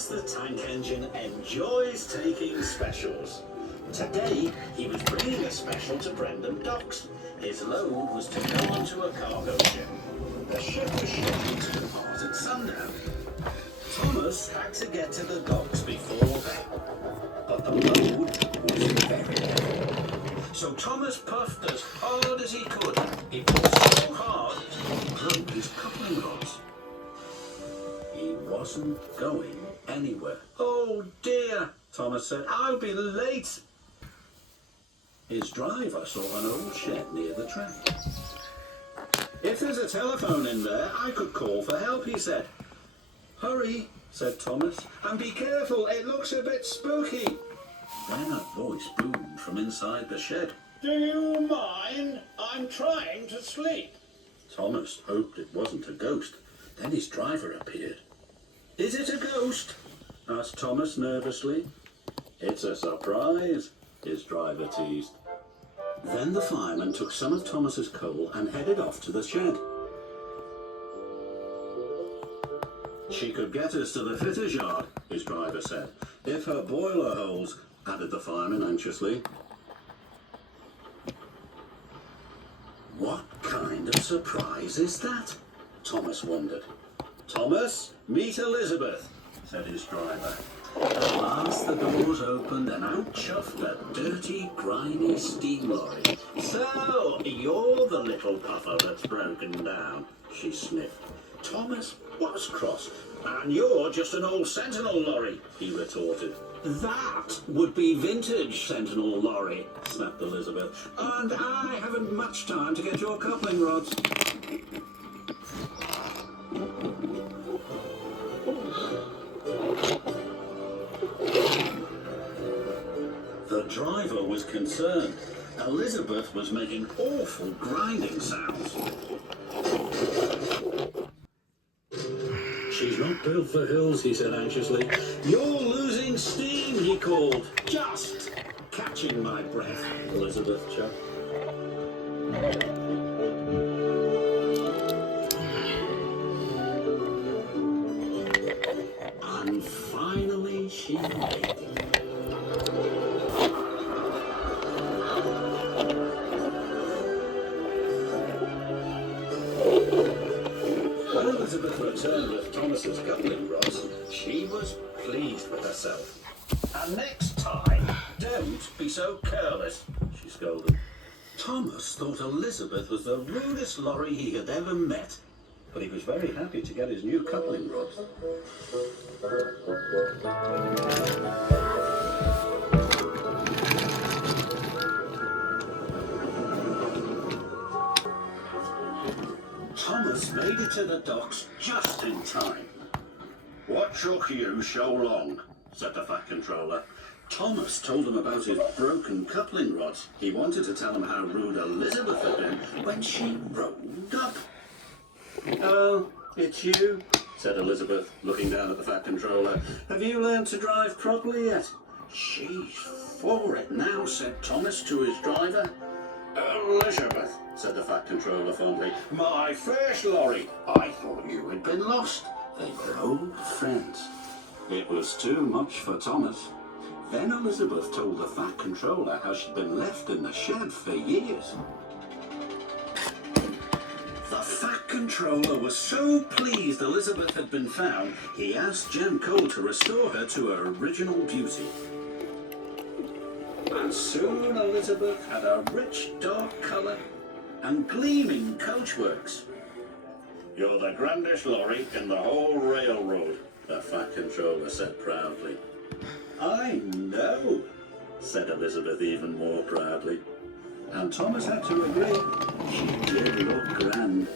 Thomas the Tank Engine enjoys taking specials. Today, he was bringing a special to Brendam Docks. His load was to go onto a cargo ship. The ship was scheduled to depart at sundown. Thomas had to get to the docks before then. But the load was very heavy. So Thomas puffed as hard as he could. He puffed so hard, he broke his coupling rods. He wasn't going anywhere. "Oh dear," Thomas said, "I'll be late." His driver saw an old shed near the track. "If there's a telephone in there, I could call for help," he said. "Hurry," said Thomas, "and be careful, it looks a bit spooky." Then a voice boomed from inside the shed. "Do you mind? I'm trying to sleep." Thomas hoped it wasn't a ghost. Then his driver appeared. "Is it a ghost?" asked Thomas nervously. "It's a surprise," his driver teased. Then the fireman took some of Thomas's coal and headed off to the shed. "She could get us to the fitter's yard," his driver said. "If her boiler holds," added the fireman anxiously. "What kind of surprise is that?" Thomas wondered. "Thomas, meet Elizabeth," said his driver. At last the doors opened and out chuffed a dirty, grimy steam lorry. "So, you're the little puffer that's broken down," she sniffed. Thomas was cross. "And you're just an old Sentinel lorry," he retorted. "That would be vintage Sentinel lorry," snapped Elizabeth. "And I haven't much time to get your coupling rods." The driver was concerned. Elizabeth was making awful grinding sounds. "She's not built for hills," he said anxiously. "You're losing steam," he called. "Just catching my breath," Elizabeth chuckled. And finally she made it. When Elizabeth returned with Thomas's coupling rods, she was pleased with herself. "And next time, don't be so careless," she scolded. Thomas thought Elizabeth was the rudest lorry he had ever met, but he was very happy to get his new coupling rods. Thomas made it to the docks just in time. "What took you so long?" said the Fat Controller. Thomas told him about his broken coupling rods. He wanted to tell him how rude Elizabeth had been when she rolled up. "Oh, it's you," said Elizabeth, looking down at the Fat Controller. "Have you learned to drive properly yet?" "She's for it now," said Thomas to his driver. "Elizabeth," said the Fat Controller fondly, "my first lorry. I thought you had been lost." They were old friends. It was too much for Thomas. Then Elizabeth told the Fat Controller how she'd been left in the shed for years. The Fat Controller was so pleased Elizabeth had been found, he asked Jem Cole to restore her to her original beauty. And soon Elizabeth had a rich dark colour and gleaming coachworks. "You're the grandest lorry in the whole railroad," the Fat Controller said proudly. "I know," said Elizabeth even more proudly. And Thomas had to agree. She did look grand.